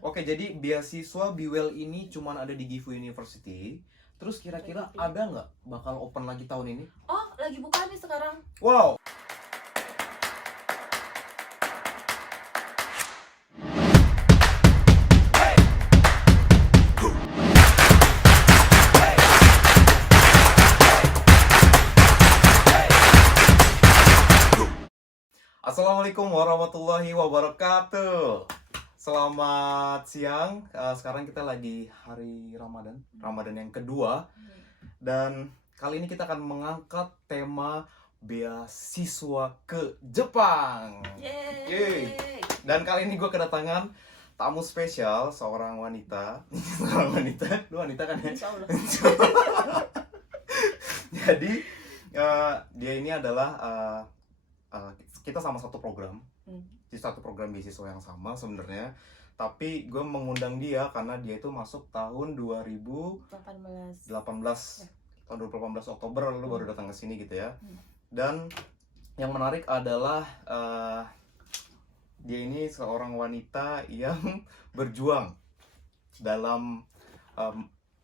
Oke, jadi beasiswa Biwell ini cuman ada di Gifu University. Terus kira-kira ada nggak bakal open lagi tahun ini? Oh, lagi buka nih sekarang. Wow. Assalamualaikum warahmatullahi wabarakatuh. Selamat siang. Sekarang kita lagi hari Ramadan yang kedua. Dan kali ini kita akan mengangkat tema beasiswa ke Jepang. Yeay. Dan kali ini gue kedatangan tamu spesial, seorang wanita. Lu wanita kan ya? Insya Allah. Jadi dia ini adalah kita sama satu program. Di satu program beasiswa yang sama sebenarnya, tapi gue mengundang dia karena dia itu masuk tahun 2018 tahun 2018 Oktober lalu baru datang ke sini gitu ya. Dan yang menarik adalah dia ini seorang wanita yang berjuang dalam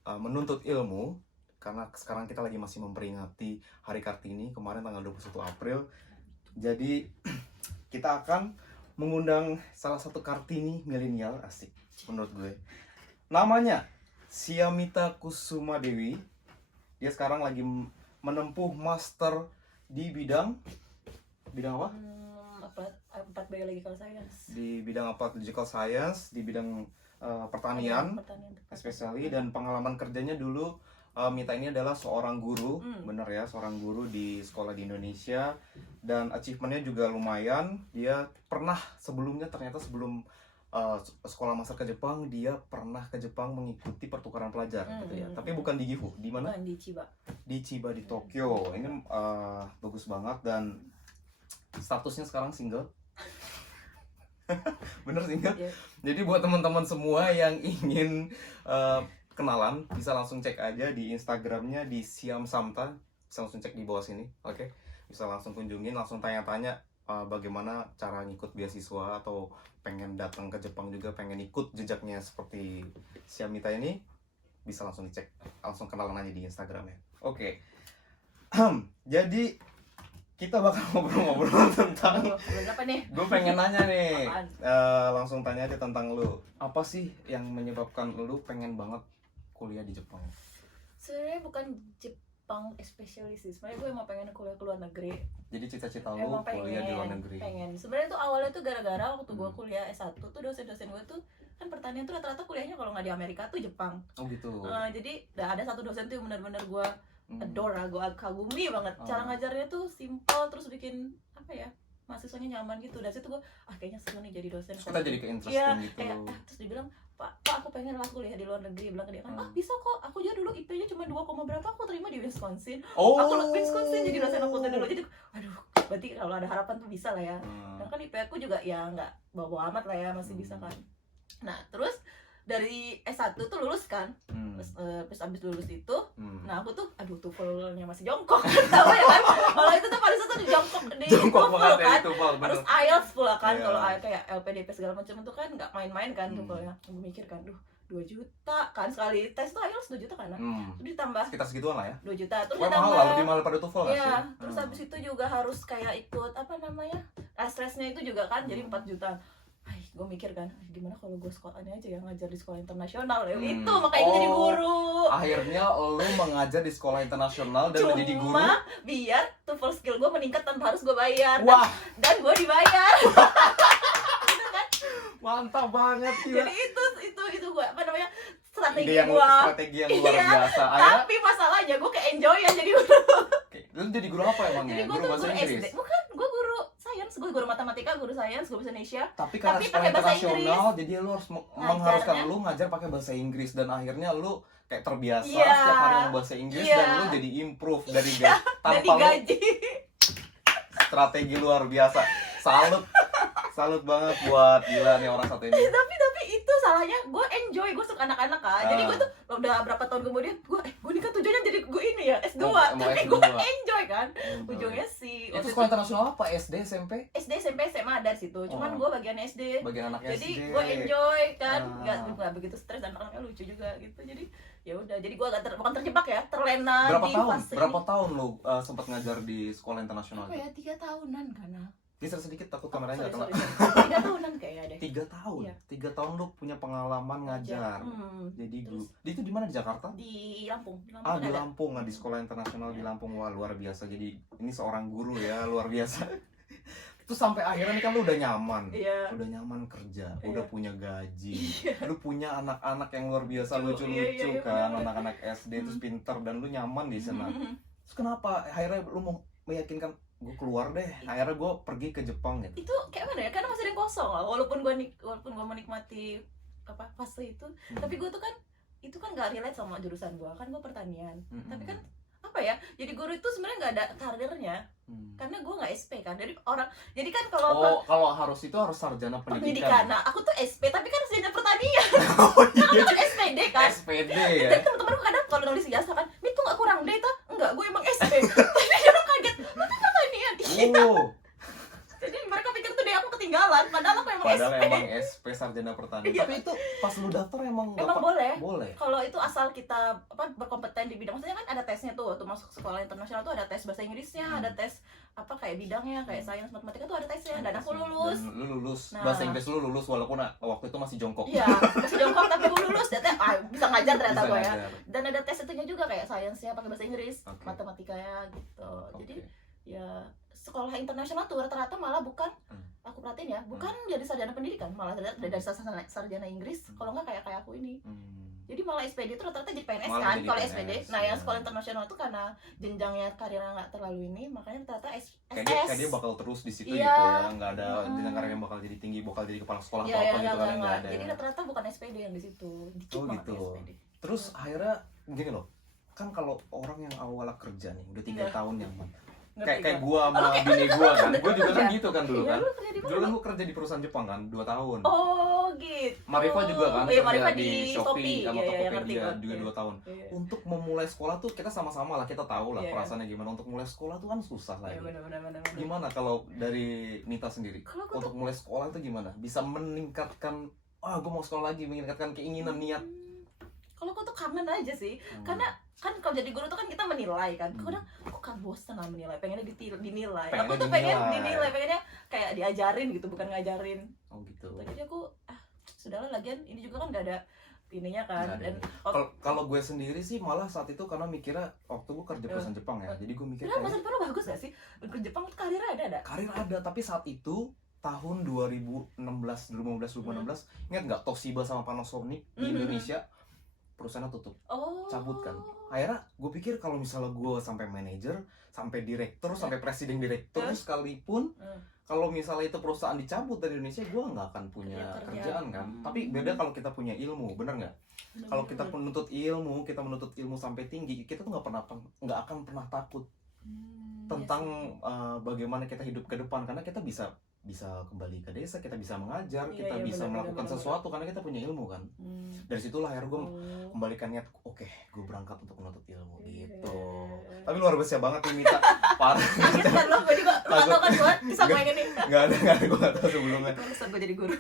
menuntut ilmu, karena sekarang kita lagi masih memperingati Hari Kartini kemarin tanggal 21 April. Jadi kita akan mengundang salah satu Kartini milenial, asik menurut gue. Namanya Syamita Kusuma Dewi. Dia sekarang lagi menempuh master di bidang apa? Applied Biological Science. Di bidang Applied Biological Science, di bidang pertanian, especially, dan pengalaman kerjanya dulu Mita ini adalah seorang guru, bener ya, seorang guru di sekolah di Indonesia, dan achievementnya juga lumayan. Dia pernah sebelumnya, ternyata sebelum sekolah master ke Jepang, dia pernah ke Jepang mengikuti pertukaran pelajar gitu ya. Tapi bukan di Gifu, di mana? Di Chiba. Di Chiba di Tokyo. Ini bagus banget, dan statusnya sekarang single. Bener single? Yeah. Jadi buat teman-teman semua yang ingin kenalan, bisa langsung cek aja di Instagramnya di Siam Samta, bisa langsung cek di bawah sini, oke? Bisa langsung kunjungin, langsung tanya-tanya bagaimana cara ngikut beasiswa, atau pengen datang ke Jepang juga, pengen ikut jejaknya seperti Syamita ini, bisa langsung dicek, langsung kenalan aja di Instagramnya. Oke. Jadi kita bakal ngobrol-ngobrol tentang apa nih? Gue pengen nanya nih, langsung tanya aja tentang lu. Apa sih yang menyebabkan lu pengen banget kuliah di Jepang? Sebenarnya bukan Jepang especially sih. Sebenarnya gue emang pengen kuliah ke luar negeri. Jadi cita-cita lu Emang kuliah di luar negeri? Pengen. Sebenarnya tuh awalnya tuh gara-gara waktu gue kuliah S1 tuh dosen-dosen gue tuh kan pertanian tuh rata-rata kuliahnya kalau nggak di Amerika tuh Jepang. Oh gitu. Jadi ada satu dosen tuh yang benar-benar gue adore, gue kagumi banget. Cara ngajarnya tuh simple, terus bikin apa ya, mahasiswanya nyaman gitu. Dan situ gue kayaknya seru nih jadi dosen. Terus kita jadi ke-interesting ya, gitu. Terus dibilang, Pak, aku pengen lah kuliah di luar negeri. Bilang ke dia kan, bisa kok, aku juga dulu IP-nya cuma 2, berapa, aku terima di Wisconsin. Aku Wisconsin jadi dosen aku dulu. Jadi aduh, berarti kalau ada harapan tuh bisa lah ya. Dan kan IP aku juga ya nggak bawa amat lah ya, masih bisa kan. Nah terus dari S1 tuh lulus kan, terus abis lulus itu, nah aku tuh, aduh TOEFL-nya masih jongkok, tahu ya kan? Kalau itu tuh pada saat tuh jongkok TOEFL kan, terus IELTS pula kan, kalau kayak LPDP segala macam itu kan nggak main-main kan TOEFL-nya. Gue mikir kan, 2 juta kan sekali tes tuh IELTS 2 juta kan, terus ditambah sekitar segituan lah ya, 2 juta, terus ditambah lebih mahal pada TOEFL nggak sih? Terus habis itu juga harus kayak ikut apa namanya, stresnya itu juga kan, jadi 4 juta. Gue mikir kan, gimana kalau gue sekolahnya aja ya, ngajar di sekolah internasional ya. Itu makanya gue jadi guru. Akhirnya lo mengajar di sekolah internasional dan menjadi guru. Cuma biar TOEFL skill gue meningkat tanpa harus gue bayar. Wah. Dan gue dibayar. Mantap banget ya. Jadi itu gue apa namanya, strategi yang luar biasa. Tapi masalahnya gue kayak enjoy ya jadi guru. Lu jadi guru apa emangnya? Jadi gue tuh guru SD. Bukan, gue guru sains, gue guru matematika, guru sains, gue bahasa Indonesia. Tapi karena sekolah internasional, jadi lu harus mengharuskan lu ngajar pakai bahasa Inggris, dan akhirnya lu kayak terbiasa setiap hari ngomong bahasa Inggris, dan lu jadi improve dari tanpa gaji. Strategi luar biasa. Salut banget buat gila nih orang satu ini. Tapi itu salahnya, gue enjoy, gue suka anak-anak kan. Jadi gue tuh udah berapa tahun kemudian, gue nikah tujuannya jadi gue ini ya S2. Tapi gue enjoy kan. Ujungnya sih. Itu sekolah internasional apa? SD, SMP? SD, SMP, SMA ada di situ. Cuman gue bagian SD. Bagian anak SD. Jadi gue enjoy kan. nggak begitu stres dan anaknya lucu juga gitu. Jadi ya udah, jadi gue agak bukan terjebak ya, terlena Berapa di tahun? fase Berapa ini. tahun lu sempat ngajar di sekolah internasional? Apa ya, 3 tahunan karena Geser sedikit, takut oh, kameranya nggak sorry, kena. sorry. 3 tahunan kayaknya deh. 3 tahun? Iya. 3 tahun lu punya pengalaman ngajar. Jadi Terus itu di mana, di Jakarta? di Lampung. Di Lampung Ah, kan di ada. Lampung, di sekolah internasional di Iya. Lampung. Wah, luar biasa. Jadi ini seorang guru ya, luar biasa. Itu sampai akhirnya kan lu udah nyaman. Iya. Udah nyaman kerja, Iya. udah punya gaji. Iya. Lu punya anak-anak yang luar biasa Lucu, lucu-lucu iya, kan, bener-bener. anak-anak SD terus pinter dan lu nyaman di sana. Mhm. Terus kenapa akhirnya lu mau meyakinkan gue keluar deh, akhirnya gue pergi ke Jepang gitu? Itu kayak mana ya, karena masih ada yang kosong lah, walaupun gue menikmati apa fase itu, tapi gue tuh kan itu kan gak relate sama jurusan gue, kan gue pertanian. Tapi kan apa ya, jadi guru itu sebenarnya nggak ada karirnya, karena gue nggak SP kan, jadi kan kalau harus itu harus sarjana pendidikan. Nah aku tuh SP tapi kan sarjana pertanian. Oh Aku iya, kan SPD kan. SPD ya. Dan teman-temanku kadang kalau nulis ijazah kan, "Mi tuh nggak kurang deh, enggak, gue emang SP." Tapi dia orang kaget, "Lu tuh pertanian." Iya. Oh, Jadi mereka pikir tuh deh aku ketinggalan, padahal aku emang padahal SP. emang SP sarjana pertanian. Iya. Tapi itu pas lu daftar emang nggak Emang boleh. boleh. Kalau itu asal kita berkompeten di bidang, maksudnya kan ada tesnya tuh, waktu masuk sekolah internasional tuh ada tes bahasa Inggrisnya, ada tes kayak bidangnya, kayak sains, matematika tuh ada tesnya, dan aku lulus. Dan lu lulus. Nah. Bahasa Inggris lu lulus walaupun waktu itu masih jongkok. Iya, masih jongkok tapi gue lulus, ternyata bisa ngajar ternyata Bisa gue ya. ngajar. Dan ada tes itunya juga kayak sainsnya pakai bahasa Inggris, Oke. matematikanya gitu. Jadi Oke. ya sekolah internasional tuh rata-rata malah bukan, aku perhatiin ya, bukan jadi sarjana pendidikan, malah dari sarjana Inggris, kalau nggak kayak aku ini. Jadi malah SPD itu rata-rata jadi PNS Malah kan, jadi kalau PNS, SPD. Nah yang sekolah internasional itu karena jenjangnya karirnya nggak terlalu ini, makanya rata-rata Kayak dia bakal terus di situ Iya. gitu ya, nggak ada jenjang karir yang bakal jadi tinggi, bakal jadi kepala sekolah Iya, atau apa iya, gitu kan, yang nggak ada. Jadi ya. rata-rata bukan SPD yang di situ, dikit Oh, banget gitu. SPD. Terus akhirnya gini loh, kan kalau orang yang awalnya kerja nih udah 3 Iya. tahun nyaman, Ngerti kayak nggak? gua sama Oh, kayak bini gua kan, gua juga kan kerja. gitu kan dulu Iya, kan. lu kerja di Dulu kan mana? gua kerja di perusahaan Jepang kan 2 tahun. Oh gitu. Marifa juga kan Iya, kerja Marifa di Shopee sama Iya, iya, ngerti Tokopedia gua. juga Iya. 2 tahun. Iya. Untuk memulai sekolah tuh kita sama-sama lah, kita tahu lah Iya. perasaannya gimana. Untuk mulai sekolah tuh kan susah lah. Iya, benar. Gimana kalau dari Nita sendiri? Kalau gua Untuk mulai sekolah itu gimana? Bisa meningkatkan, gue mau sekolah lagi, meningkatkan keinginan, niat. Kalau aku tuh kangen aja sih, karena kan kalau jadi guru tuh kan kita menilai kan, kadang kok kan bosen lah menilai, pengennya dinilai. Aku tuh pengen dinilai, pengennya kayak diajarin gitu, bukan ngajarin. Oh gitu. Jadi aku sudahlah, lagian ini juga kan gak ada ininya kan. Nggak ada. Dan Kalau gue sendiri sih malah saat itu karena mikirnya waktu gue kerja perusahaan Jepang ya, jadi gue mikir bahasa kayak Jepang bagus gak sih? Ke Jepang tuh karirnya ada. karir ada, tapi saat itu tahun 2016, ingat nggak Toshiba sama Panasonic di Indonesia perusahaannya tutup, Oh. cabut kan. Akhirnya gue pikir kalau misalnya gue sampai manajer, sampai direktur, sampai presiden direktur sekalipun, kalau misalnya itu perusahaan dicabut dari Indonesia, gue nggak akan punya kerjaan kan. Tapi beda kalau kita punya ilmu, bener nggak? Kalau kita menuntut ilmu sampai tinggi, kita tuh nggak akan pernah takut tentang bagaimana kita hidup ke depan, karena kita bisa kembali ke desa, kita bisa mengajar, kita bisa melakukan sesuatu karena kita punya ilmu kan. Dari situlah akhirnya gue kembalikan niat, oke, gue berangkat untuk menuntut ilmu gitu. Tapi luar biasa banget nih Mita, parah. Kaget kan lo, gue juga gak tau kan gue bisa main ini. Nggak ada, gue nggak tahu sebelumnya. Alasan gue jadi guru.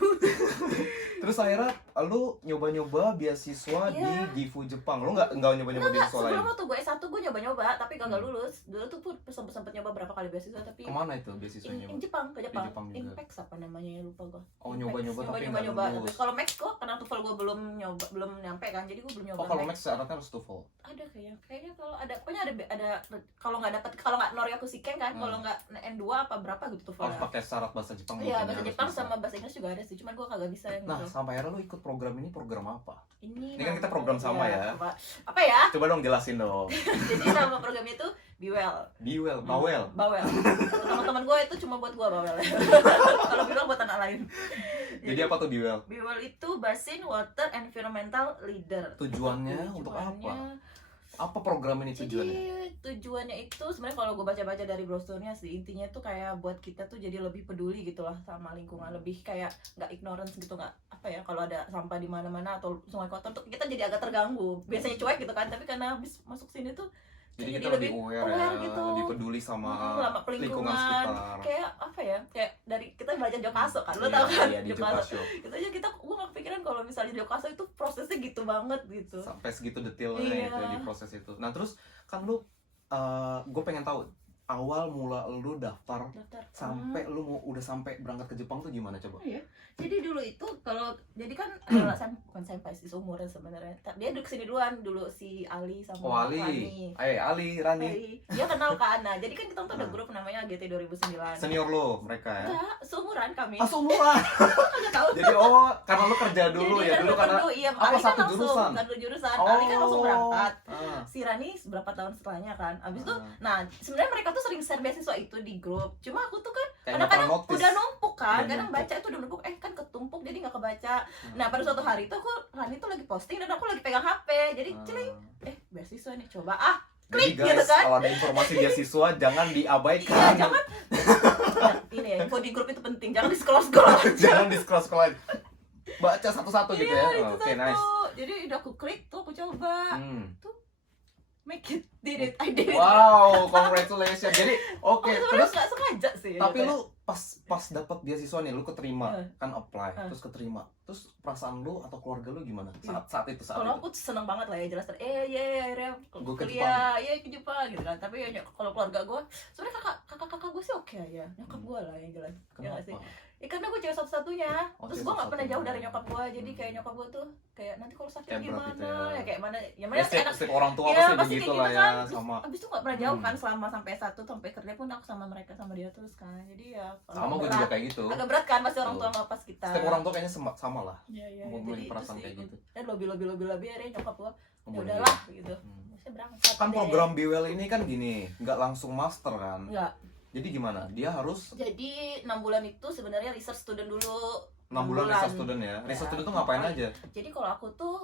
Terus akhirnya lu nyoba-nyoba beasiswa di Gifu Jepang. Lu nggak nyoba-nyoba beasiswa lain? Sebelum tuh gue S1 gue nyoba-nyoba tapi gagal lulus. Dulu tuh sempet nyoba berapa kali beasiswa tapi Kemana itu beasiswanya? ke Jepang. Di Jepang juga. Impex apa namanya, lupa gue. Oh, nyoba-nyoba tapi nggak nyoba. lulus. Kalau Max kok karena TOEFL gue belum nyampe kan, jadi gue belum nyoba. Oh, kalau Max syaratnya harus TOEFL. Ada kayaknya kalau ada, pokoknya ada kalau nggak Noryaku Shiken kan, kalau nggak N2 apa berapa gitu TOEFL. Harus pakai syarat bahasa Jepang. Iya, bahasa Jepang sama bahasa Inggris juga ada sih, cuman gue kagak bisa yang Nah, gitu. sampai akhirnya lu ikut program ini, program apa? Ini kan kita program sama ya. Apa ya? Coba dong jelasin dong. Jadi nama programnya itu Be Well. Bawel. Bawel. Teman-teman gue itu cuma buat gue bawel. Kalau bilang buat anak lain. Jadi apa tuh Bawel? Be Well itu Basin Water Environmental Leader. Tujuannya untuk apa? Apa program ini tujuannya? Jadi tujuannya itu sebenarnya kalau gue baca-baca dari brosurnya sih, intinya tuh kayak buat kita tuh jadi lebih peduli gitu lah sama lingkungan, lebih kayak nggak ignorance gitu, nggak apa ya, kalau ada sampah di mana-mana atau sungai kotor tuh kita jadi agak terganggu. Biasanya cuek gitu kan, tapi karena habis masuk sini tuh Jadi Jadi kita lebih aware ya, gitu. lebih peduli sama Lama lingkungan lingkungan. sekitar. Kayak apa ya? Kayak dari kita belajar Jokaso kan, lo Iya, tau kan? iya, di Jokaso. Jokaso. Itu aja gue gak kepikiran kalau misalnya Jokaso itu prosesnya gitu banget gitu. Sampai segitu detailnya Iya. itu di proses itu. Nah terus kan lu, gue pengen tahu awal mula lu daftar Daftar. sampai lu mau udah sampai berangkat ke Jepang tuh gimana coba? Iya. Jadi dulu itu jadi kan bukan senpai sih, seumuran sebenarnya. Dia duduk sini duluan dulu si Ali sama Oh Ali, Ali, Rani, Ali. Dia kenal Kak Ana. Jadi kan kita tuh ada Ah. grup namanya GT 2009. senior lo mereka ya? Enggak, seumuran kami. Ah seumuran. Enggak tahu. Jadi karena lu kerja dulu Jadi ya dulu karena iya, apa, Ali kan satu langsung jurusan? satu jurusan. Ali kan langsung berangkat. Ah. Si Rani berapa tahun setelahnya kan. Abis itu, Ah. nah sebenarnya mereka tuh sering share beasiswa itu di grup. Cuma aku tuh kan Kayaknya kadang-kadang pernah notice. udah numpuk kan, Udah kadang numpuk. baca itu udah numpuk, kan ketumpuk jadi nggak kebaca. Nah pada suatu hari itu Rani tuh lagi posting dan aku lagi pegang HP, jadi celing, beasiswa nih coba Jadi klik guys, gitu kan. kalau ada informasi beasiswa jangan Iya diabaikan. jangan. Nah, ini ya info di grup itu penting, jangan di scroll scroll. Jangan di scroll baca satu-satu gitu ya. Iya, itu Oke, satu. nice. Jadi udah aku klik tuh, aku coba, Hmm. make it, did it, I did it. Wow, congratulations. Jadi oke, Sebenarnya terus nggak sengaja sih. tapi gitu. lu pas dapat beasiswa nih, lu keterima, kan apply, Eh. terus keterima. Terus perasaan lu atau keluarga lu gimana Iya. saat saat Kalau itu? aku tuh seneng banget lah ya, jelas akhirnya Gua ke kuliah, ke Jepang gitu kan. Tapi ya kalau keluarga gue, sebenarnya kakak gue sih oke aja, nyokap gue lah yang jelas. Ya nggak sih? Kenapa? Ya karena gue cewek satu-satunya, Oh, terus cewek gue nggak pernah jauh satu-satunya. dari nyokap gue, jadi kayak nyokap gue tuh kayak nanti kalau sakit Kayak berat gimana, gitu ya. ya kayak mana, ya Ya, mana enak. setiap orang tua Iya, pasti pasti begitu kayak lah gitu ya kan. sama. Abis itu nggak pernah jauh Hmm. kan selama sampai satu sampai kerja pun aku sama mereka sama dia terus kan. Jadi ya kalau Sama gue berat, juga kayak gitu. agak berat kan pasti orang tua Betul. ngelepas kita. Setiap orang tua kayaknya sama lah. Iya iya. Mau Jadi memiliki itu perasaan sih. kayak gitu. Dan lobby akhirnya nyokap gue ya Boleh. udahlah gitu. Hmm. Saya berangkat. Kan deh. program BWL ini kan gini, nggak langsung master kan. Enggak. Jadi gimana? Dia harus Jadi 6 bulan itu sebenarnya research student dulu. 6 bulan 6 research student ya. Research Ya. student tuh ngapain aja? Jadi kalau aku tuh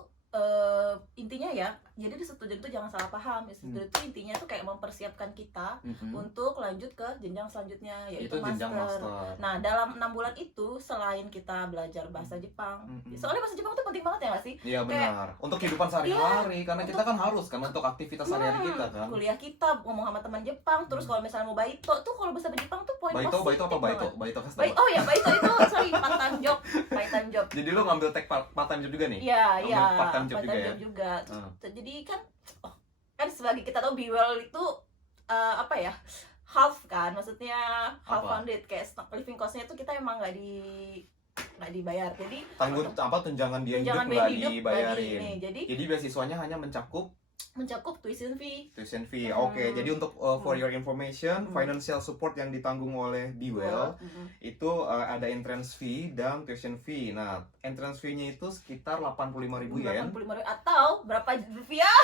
intinya ya, jadi research student itu jangan salah paham. Research student itu intinya tuh kayak mempersiapkan kita Mhm. untuk lanjut ke jenjang selanjutnya yaitu Itu jenjang master. Nah, dalam 6 bulan itu selain kita belajar bahasa Jepang, Mhm. soalnya bahasa Jepang tuh penting banget ya nggak sih? Iya benar. Untuk kehidupan sehari-hari karena kita kan harus kan untuk aktivitas sehari-hari kita kan. Kuliah kita ngomong sama teman Jepang, terus kalau misalnya mau baito tuh kalau bahasa Jepang tuh poin Baito positif apa baito? banget. Baito kan. Oh ya, baito itu sorry, part time job. Part time job. Jadi lu ngambil tag part time job juga nih? Iya, Ngambil iya. part-time job juga ya? juga. Hmm. Jadi kan kan sebagai kita tahu BWL itu apa ya? Half kan, maksudnya half Apa? funded kayak living cost-nya tuh kita emang nggak dibayar. Jadi Tanggung apa tunjangan biaya hidup tunjangan nggak biaya hidup nggak dibayarin. ini. Jadi Jadi beasiswanya hanya mencakup mencakup tuition fee. tuition fee. Hmm. Oke, jadi untuk for your information, financial support yang ditanggung oleh BWL Mhm. itu ada entrance fee dan tuition fee. Nah, entrance fee-nya itu sekitar 85.000 yen. 85.000 atau berapa rupiah?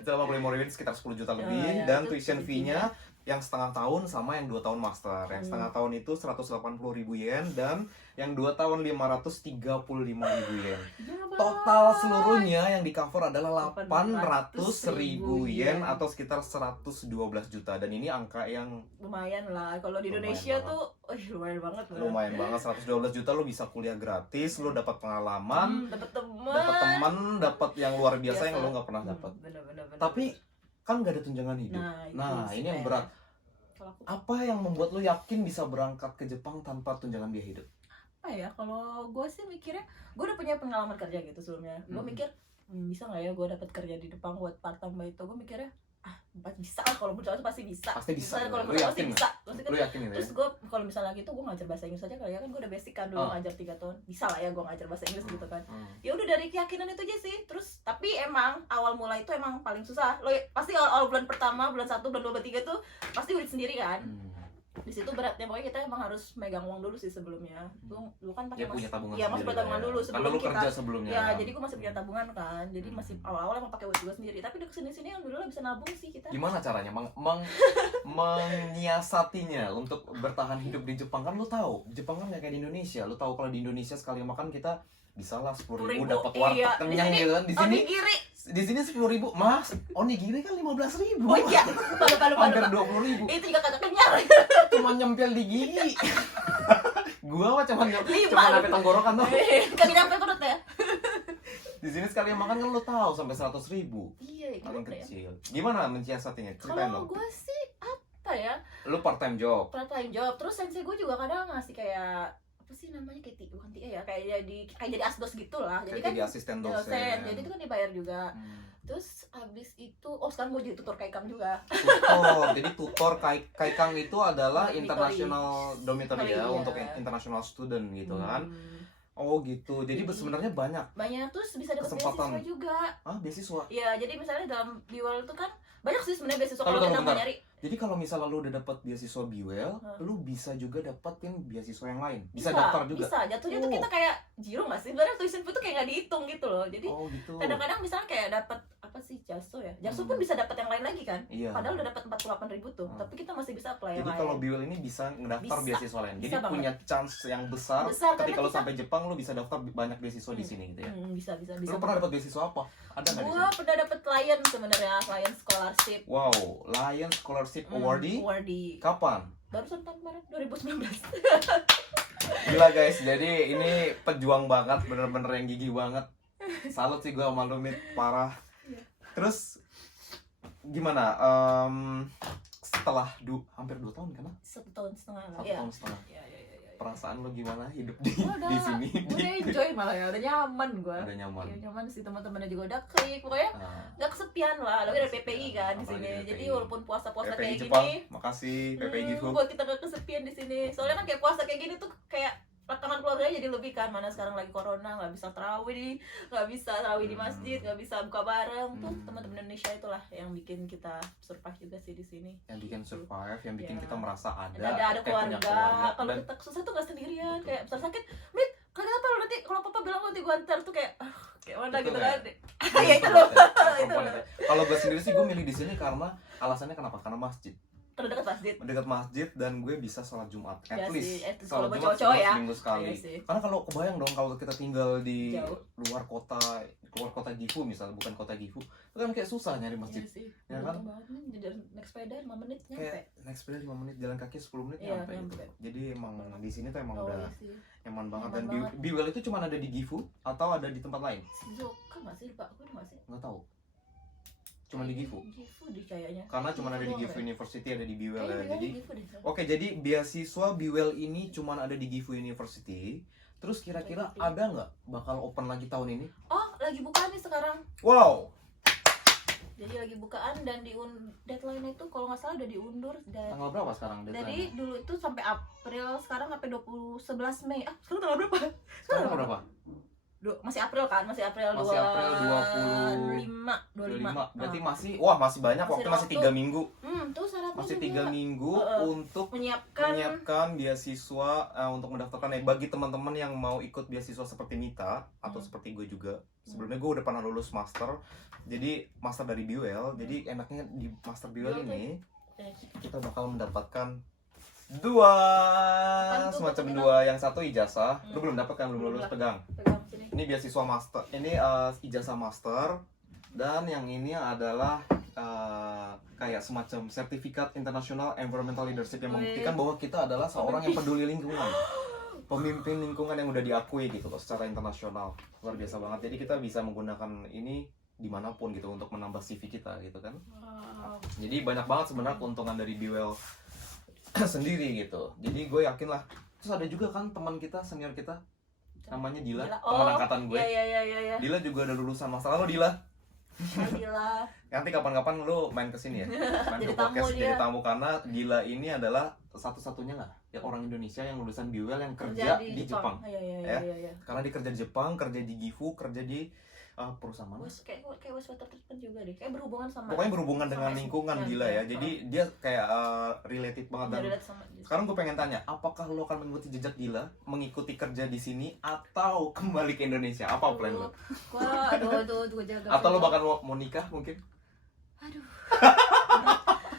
Itu 85.000 yen sekitar 10 juta lebih ya, dan itu tuition fee-nya yang setengah tahun sama yang 2 tahun master. Yang setengah tahun itu 180.000 yen dan yang 2 tahun 535.000 yen. Total seluruhnya yang di cover adalah 800.000 yen atau sekitar 112 juta dan ini angka yang Lumayan lah. Kalau di Lumayan Indonesia banget. tuh, lumayan banget lah. lumayan banget. 112 juta lo bisa kuliah gratis, lo dapat pengalaman, Dapat teman. dapat teman, dapat yang luar biasa yang Biasa. lo nggak pernah dapat. Bener. Tapi kan nggak ada tunjangan hidup. Nah, itu ini sih yang PR. berat. Kalau aku Apa yang membuat lo yakin bisa berangkat ke Jepang tanpa tunjangan biaya hidup? apa ya, kalau gue sih mikirnya gue udah punya pengalaman kerja gitu sebelumnya. Gue mikir bisa nggak ya gue dapat kerja di Jepang buat part time itu. Gue mikirnya bisa lah, kalau mencoba pasti bisa. Pasti bisa. Misalnya kalau Lu mencoba pasti yakin bisa. Maksudnya Lo kan, yakin gitu ya? terus gue kalau misalnya gitu gue ngajar bahasa Inggris aja kali ya, kan gue udah basic kan dulu Oh. ngajar 3 tahun. Bisa lah ya gue ngajar bahasa Inggris gitu kan. Hmm. Ya udah dari keyakinan itu aja sih. Terus tapi emang awal mulai itu emang paling susah. Lo pasti awal bulan pertama, bulan 1, bulan 2, bulan 3 tuh pasti udah sendiri kan. Di situ beratnya pokoknya kita emang harus megang uang dulu sih sebelumnya. Lu kan pakai Dia punya tabungan Iya, masih sendiri tabungan lah ya. dulu Karena sebelum lu kita. kerja sebelumnya. Ya, jadi gue masih punya tabungan kan. Jadi Hmm. masih awal-awal emang pakai uang gue sendiri. Tapi udah kesini-sini alhamdulillah bisa nabung sih kita. Gimana caranya menyiasatinya untuk bertahan hidup di Jepang? Kan lu tahu, Jepang kan nggak kayak di Indonesia. Lu tahu kalau di Indonesia sekali makan kita bisa lah 10.000 dapat warteg Iya. kenyang Di sini, gitu kan. onigiri. Di sini 10.000, Mas. Onigiri kan 15.000. Oh iya, lupa. Hampir 20.000. Itu juga kagak kenyang. Cuma nyempil di gigi. Gua mah cuma Lima. sampai tenggorokan tuh. Kagak nyampe perut ya. Di sini sekali makan kan lu tahu sampai 100.000. Iya, paling gimana ya? kecil. Gimana mensiasatinya? Ceritain Kalau dong. gue sih apa ya, Lu part time job. part time job, terus sensei gue juga kadang ngasih kayak apa sih namanya, kayak bukan ya, kayak jadi asdos gitu lah, jadi Kayak kan jadi asisten dosen. dosen, jadi itu kan dibayar juga. Hmm. Terus abis itu, sekarang gue jadi tutor kaikam juga. Tutor, jadi tutor kaikang itu adalah Dormitory. international dormitory ya, Iya. untuk international student gitu kan. Oh gitu, jadi Jadi, sebenarnya banyak. banyak, terus bisa dapat Kesempatan. beasiswa juga. Beasiswa. Iya, jadi misalnya dalam Biwal itu kan banyak sih sebenarnya beasiswa Tunggu, kalau kita tunggu, mau bentar. nyari. Jadi kalau misalnya lu udah dapat beasiswa Biwel, lu bisa juga dapetin beasiswa yang lain. Bisa Bisa, daftar juga. Bisa, jatuhnya tuh Oh. kita kayak zero nggak sih? Sebenarnya tuition fee tuh kayak nggak dihitung gitu loh. Jadi Oh gitu. kadang-kadang misalnya kayak dapat apa sih, Jaso ya? Jaso pun bisa dapat yang lain lagi kan? Iya. Padahal udah dapat 48.000 tuh, Hmm. tapi kita masih bisa apply yang Jadi lain. kalau Biwel ini bisa ngedaftar Bisa. beasiswa lain. Jadi Bisa banget. punya chance yang besar, Besar, ketika karena lu kita- sampai Jepang lu bisa daftar banyak beasiswa di sini gitu ya. Bisa. Lu pernah dapat beasiswa apa? Ada nggak di Gua sini? pernah dapat Lion sebenarnya, Lion Scholarship. Wow, Lion Scholarship Awardee. Awardee. Kapan? Barusan tahun kemarin 2019. Gila guys, jadi ini pejuang banget, bener-bener yang gigih banget. Salut sih gue sama lu, Mit, parah. Iya. Terus gimana? Setelah hampir 2 tahun kan? 1,5 tahun lah. 1 Iya. tahun setengah. Iya. Perasaan lu gimana hidup di Gua udah, di sini? udah enjoy malah ya, udah nyaman gua. Udah nyaman. Iya, nyaman sih, teman-temannya juga udah klik, pokoknya Nah, nggak kesepian lah. Lagi ada PPI kan di Apalagi sini, ada jadi PPI. walaupun puasa-puasa PPI kayak Jepang, gini, makasih PPI gitu. buat kita nggak kesepian di sini. Soalnya kan kayak puasa kayak gini tuh kayak rekaman keluarganya jadi lebih kan, mana sekarang lagi corona, nggak bisa tarawih, nggak bisa tarawih di masjid, nggak bisa buka bareng. Tuh teman-teman Indonesia itulah yang bikin kita survive juga sih di sini. Yang bikin survive, yang bikin Iya. kita merasa ada Ada punya keluarga. Kalau dan kita susah tuh nggak sendirian. Betul. Kayak besar sakit, Mit, kagak apa lo nanti kalau papa bilang nanti gua antar tuh kayak kayak mana Itu gitu kayak- kan. Ya itu loh. Itu perempuan loh. itu. Kalau gue sendiri sih gue milih di sini karena alasannya kenapa? Karena masjid. Terdekat masjid. Dekat masjid dan gue bisa sholat Jumat. Ya At least sih, at least sholat kalau buat Jumat cowok-cowok ya. seminggu sekali. Iya sih. Karena kalau kebayang dong kalau kita tinggal di Jauh. luar kota Gifu misalnya, bukan kota Gifu, itu kan kayak susah nyari masjid. Iya sih. Ya kan? Gampang banget nih, jadi naik sepeda 5 menit nyampe. Kayak naik sepeda 5 menit, jalan kaki 10 menit Iya, nyampe gitu. nyampe. Jadi emang di sini tuh emang Oh, udah iya sih. nyaman banget. Nyaman Dan banget. Biwel itu cuma ada di Gifu atau ada di tempat lain? Shizuoka nggak sih, Pak? Aku nggak sih. Nggak tahu. Cuma di Gifu. Gifu deh kayaknya. Karena cuma ada di doang Gifu deh. University, ada di Biwel Kayaknya ya. bilangnya Jadi Gifu deh. oke, jadi beasiswa Biwel ini cuma ada di Gifu University. Terus kira-kira ada nggak bakal open lagi tahun ini? Oh, lagi bukaan nih sekarang. Wow, Jadi lagi bukaan dan deadline itu kalau nggak salah udah diundur dan tanggal berapa sekarang dari deadline-nya? dulu itu sampai April, sekarang sampai 11 Mei. Sekarang tanggal berapa? Sekarang tanggal berapa? Masih April kan? Masih April Masih April 25. 25. Berarti Ah. masih banyak Masih waktu, ada masih waktu. 3 minggu. Tuh syaratnya Masih juga 3 minggu untuk menyiapkan menyiapkan beasiswa untuk mendaftarkan. Bagi teman-teman yang mau ikut beasiswa seperti Mita atau seperti gue juga. Sebelumnya gue udah pernah lulus master. Jadi master dari Biwel. Jadi enaknya di master Biwel Biwel ini tuh. kita bakal mendapatkan dua tuh, semacam betul. dua, yang satu ijazah. Lu belum dapat kan, belum Belum lulus, lah. pegang. pegang sini. Ini beasiswa master, ini ijazah master, dan yang ini adalah kayak semacam sertifikat international environmental leadership yang membuktikan bahwa kita adalah seorang yang peduli lingkungan, pemimpin lingkungan yang udah diakui gitu loh secara internasional. Luar biasa banget. Jadi kita bisa menggunakan ini dimanapun gitu untuk menambah CV kita gitu kan. Wow. Jadi banyak banget sebenarnya keuntungan dari Biwel sendiri gitu. Jadi gue yakin lah. Terus ada juga kan teman kita, senior kita, namanya Dila, teman angkatan gue. Iya. Dila juga ada lulusan masa lalu. Dila, Gila. nanti kapan-kapan lu main kesini ya, main Jadi ke podcast tamu jadi dia. tamu, karena Dila ini adalah satu-satunya nggak ya orang Indonesia yang lulusan Biwel yang kerja di Jepang. Ya. Iya. Karena dia kerja di Jepang, kerja di Gifu, kerja di perusahaan mana? Kayak wastewater treatment juga deh. Kayak berhubungan sama. Pokoknya berhubungan dengan sama lingkungan SDM. Dila ya. Jadi dia kayak related banget. Dan relate sama. sekarang gue pengen tanya, apakah lo akan mengikuti jejak Dila, mengikuti kerja di sini, atau kembali ke Indonesia? Apa plan lo? Wah, aduh, gue jaga. Atau lo bahkan mau nikah mungkin? Aduh.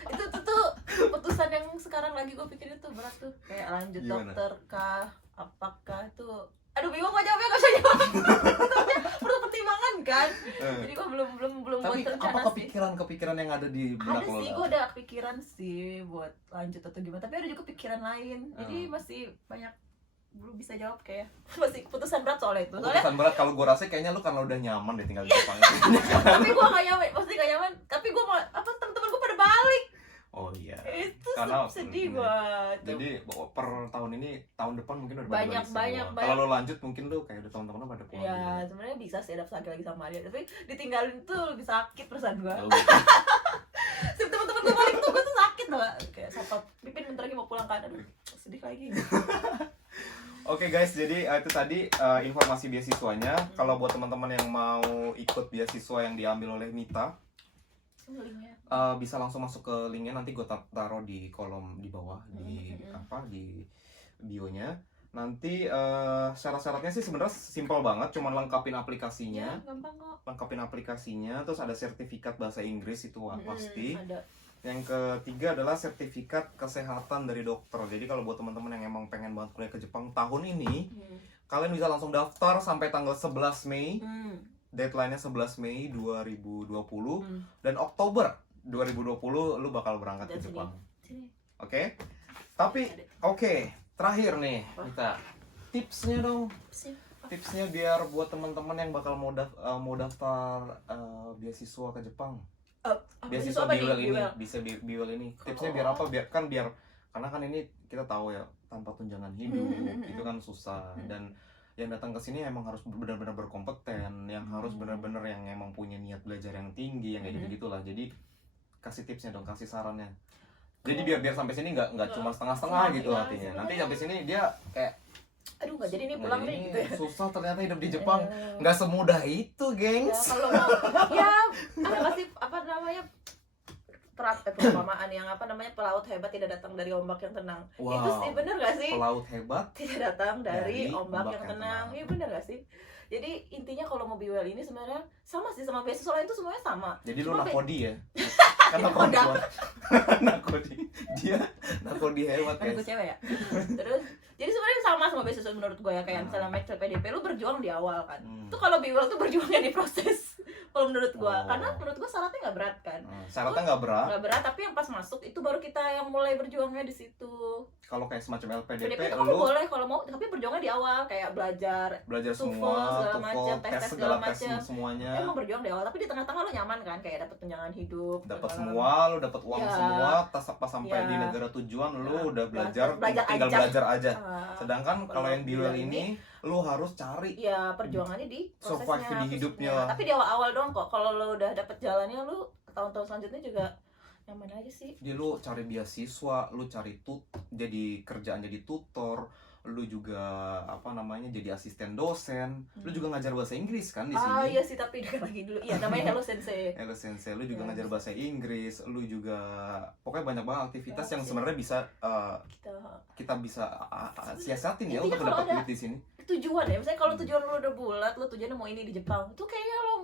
itu tuh keputusan yang sekarang lagi gue pikirin tuh berat tuh. Kayak lanjut Gimana? dokter kah? Apakah tuh? Aduh, bingung mau jawabnya, gak usah jawab. Perlu pertimbangan kan. Jadi gue belum Tapi buat rencana apa sih. kepikiran yang ada di benak Ada lo? sih, gue ada pikiran sih buat lanjut atau gimana. Tapi ada juga pikiran lain. Jadi masih banyak belum bisa jawab kayak masih keputusan berat soalnya itu. Soalnya Keputusan berat kalau gue rasa kayaknya lu karena udah nyaman deh tinggal di Jepang. tapi gue gak nyaman, pasti gak nyaman. Tapi gue mau apa teman-teman gue pada balik. Oh iya. Itu Karena sedih banget. jadi per tahun ini, tahun depan mungkin udah Banyak, balik semua. banyak. Kalau lo lanjut mungkin lu kayak udah teman-teman lu pada pulang. Ya juga. sebenarnya bisa sih adaptasi lagi sama dia, tapi ditinggalin tuh lebih sakit perasaan gue. Oh, gitu. Setiap teman-teman gue balik tuh gue tuh sakit loh. Kayak siapa Pipin bentar lagi mau pulang kan, aduh sedih lagi. Oke guys, jadi itu tadi informasi beasiswanya. Kalau buat teman-teman yang mau ikut beasiswa yang diambil oleh Mita, Linknya. bisa langsung masuk ke linknya, nanti gue taruh di kolom di bawah di di bionya. Nanti syarat-syaratnya sih sebenarnya simpel banget, cuman lengkapin aplikasinya. Ya, gampang kok. Lengkapin aplikasinya, terus ada sertifikat bahasa Inggris itu pasti. Ada. Yang ketiga adalah sertifikat kesehatan dari dokter. Jadi kalau buat teman-teman yang emang pengen banget kuliah ke Jepang tahun ini, kalian bisa langsung daftar sampai tanggal 11 Mei. Deadline-nya 11 Mei 2020 dan Oktober 2020 lu bakal berangkat ke Jepang. Sini. Oke? Tapi terakhir nih, kita tipsnya dong. Tipsnya biar buat teman-teman yang bakal mau daftar beasiswa ke Jepang. Beasiswa Biwel ini, bisa Biwel ini. Tipsnya biar apa? Biar karena kan ini kita tahu ya, tanpa tunjangan hidup itu kan susah, dan yang datang ke sini emang harus benar-benar berkompeten, yang harus benar-benar yang emang punya niat belajar yang tinggi, yang kayak gitu-gitulah. Jadi kasih tipsnya dong, kasih sarannya. Jadi biar sampai sini nggak cuma setengah-setengah gitu artinya. Nanti sampai sini dia kayak aduh nggak jadi nih pulang nih gitu ya. Susah ternyata hidup di Jepang, nggak semudah itu, Ya gengs. kalau mau ya ada kasih apa namanya perumpamaan yang pelaut hebat tidak datang dari ombak yang tenang. Wow. Itu sih bener gak sih? Pelaut hebat Tidak datang dari ombak yang tenang. Iya bener gak sih? Jadi intinya kalau mau Biwel ini sebenarnya sama sih sama beasiswa lain itu semuanya sama. Jadi lu Cuma nakodi ya? Karena Itu kodak. perempuan. Nakodi. Dia nakodi hebat, Kan gue guys. cewek ya. Terus jadi sebenarnya sama beasiswa menurut gue ya, kayak misalnya match PDP lu berjuang di awal kan. Itu kalau Biwel tuh berjuangnya di proses. Kalau menurut gue, karena menurut gue syaratnya nggak berat kan. Syaratnya nggak berat. Nggak berat, tapi yang pas masuk itu baru kita yang mulai berjuangnya di situ. Kalau kayak semacam LPDP, PDP itu kamu lu boleh kalau mau, tapi berjuangnya di awal kayak belajar semua, segala macam, tes tes segala segala tes macam. semuanya. Emang berjuang di awal, tapi di tengah-tengah lo nyaman kan, kayak dapat tunjangan hidup, Dapat segala semua, lu dapat uang Ya. semua, pas sampai Ya. di negara tujuan lu Ya. udah belajar, Belajar tinggal aja. belajar aja. Ah, Sedangkan kalau yang Biwel ini lu harus cari ya perjuangannya di prosesnya, survive di hidupnya. Tapi di awal-awal doang kok. Kalau lo udah dapet jalannya, lo tahun-tahun selanjutnya juga nyaman aja sih. Jadi lu cari beasiswa, lu cari jadi kerjaan jadi tutor, lu juga jadi asisten dosen, lu juga ngajar bahasa Inggris kan di sini. Iya sih, tapi dengar lagi dulu. Iya, namanya Hello Sensei. Hello Sensei, lu juga Ya. ngajar bahasa Inggris, lu juga pokoknya banyak banget aktivitas Ya, yang sih. sebenarnya bisa Kita kita bisa siasatin ya Intinya untuk kalau dapat ada duit di sini. tujuan ya, misalnya kalau tujuan lo udah bulat, lo tujuannya mau ini di Jepang, itu kayaknya lo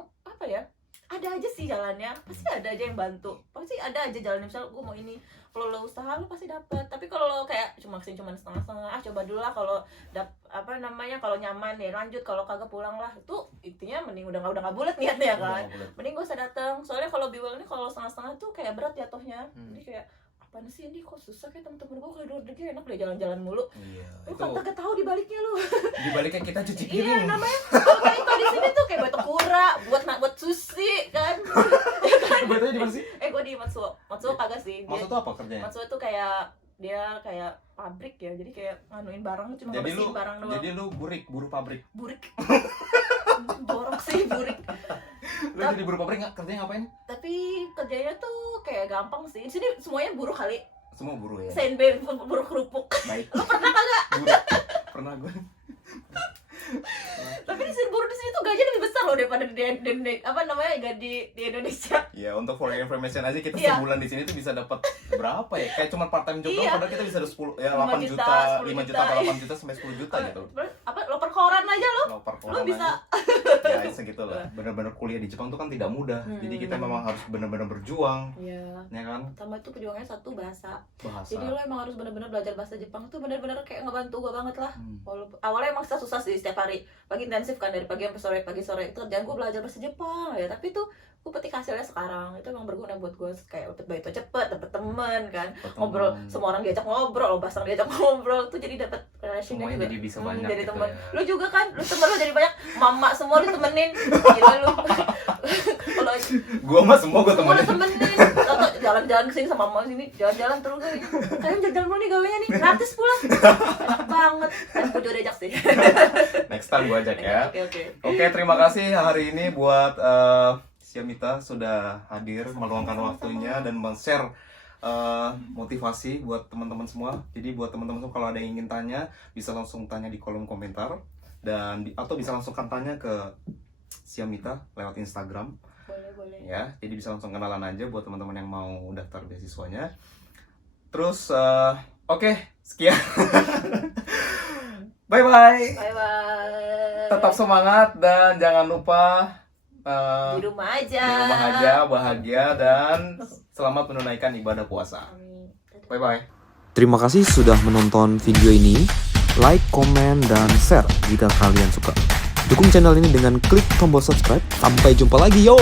ada aja sih jalannya, pasti ada aja yang bantu, pasti ada aja jalannya. Misalnya gue mau ini, kalau lo usaha lo pasti dapat. Tapi kalau lo kayak cuma setengah-setengah, coba dulu lah, kalau kalau nyaman ya lanjut, kalau kagak pulang lah. Itu intinya mending udah nggak bulat niatnya kan, mending gak usah datang. Soalnya kalau Biwel ini kalau setengah-setengah tuh kayak berat jatuhnya. Jadi kayak apaan sih ini, kok susah, kayak temen-temen gue kalau di luar negeri enak deh jalan-jalan mulu. Iya. Lu kagak tahu di baliknya lu. Di baliknya kita cuci Iya, piring. namanya kalau di sini tuh kayak buat kura, buat sushi kan. Betulnya di mana sih? Gue di Matsuo kagak sih. Maksud tuh apa kerjanya? Matsuo tuh kayak dia kayak pabrik ya, jadi kayak nganuin barang, cuma bersihin barang doang. Jadi lu buruh pabrik. Burik. Borok sih burik. Lu jadi buruh pabrik kerjanya ngapain? Tapi kerjanya tuh kayak gampang sih. Di sini semuanya buruh kali. Semua buruh ya. Senbei buruh kerupuk. Baik. Lo pernah kagak? Pernah gue. Tapi di sini buruh di sini tuh gajinya lebih besar loh daripada gaji di Indonesia. Ya, untuk for your information aja, kita Iya. sebulan di sini tuh bisa dapat berapa ya? Kayak cuma part time job doang, Iya. padahal kita bisa ada 10 ya 5 8 juta, juta, 10 5 juta atau 8 juta sampai 10 juta gitu. Lo per koran aja lo. Kalau per Lo orang bisa aja. Ya, biasa gitu lah. Benar-benar kuliah di Jepang tuh kan tidak mudah. Jadi kita memang harus benar-benar berjuang. Iya. Ya kan? Pertama itu perjuangannya satu bahasa. Bahasa. Jadi lo emang harus benar-benar belajar bahasa Jepang tuh benar-benar kayak ngebantu gue banget lah. Walaupun awalnya emang susah sih setiap hari, pagi intensif kan dari pagi sampai sore, pagi sore itu kerjaan gue belajar bahasa Jepang ya. Tapi tuh gue petik hasilnya sekarang itu emang berguna buat gue, kayak dapet baik cepet, dapet teman kan, ngobrol semua orang diajak ngobrol, lo basang diajak ngobrol tuh jadi dapet relationnya juga. Jadi bisa banyak jadi gitu teman. ya. Lu juga kan, lu temen lu jadi banyak, mama semua lu temenin. Gila lu. Kalau gua mah semua gua semua lu temenin. temenin. Atau jalan-jalan kesini sama mama sini, jalan-jalan terus gue. Kalian jalan dulu nih gawenya nih, gratis pula. Enak banget. Dan gue juga diajak sih. Next time gua ajak ya. Oke, terima kasih hari ini buat Syamita sudah hadir meluangkan waktunya dan men-share motivasi buat teman-teman semua. Jadi buat teman-teman semua kalau ada yang ingin tanya bisa langsung tanya di kolom komentar dan atau bisa langsung tanya ke Syamita lewat Instagram. Boleh. Ya, jadi bisa langsung kenalan aja buat teman-teman yang mau daftar beasiswanya. Terus oke, sekian. Bye bye. Tetap semangat dan jangan lupa di rumah aja, bahagia dan selamat menunaikan ibadah puasa. Bye bye. Terima kasih sudah menonton video ini. Like, komen, dan share jika kalian suka. Dukung channel ini dengan klik tombol subscribe. Sampai jumpa lagi, yo!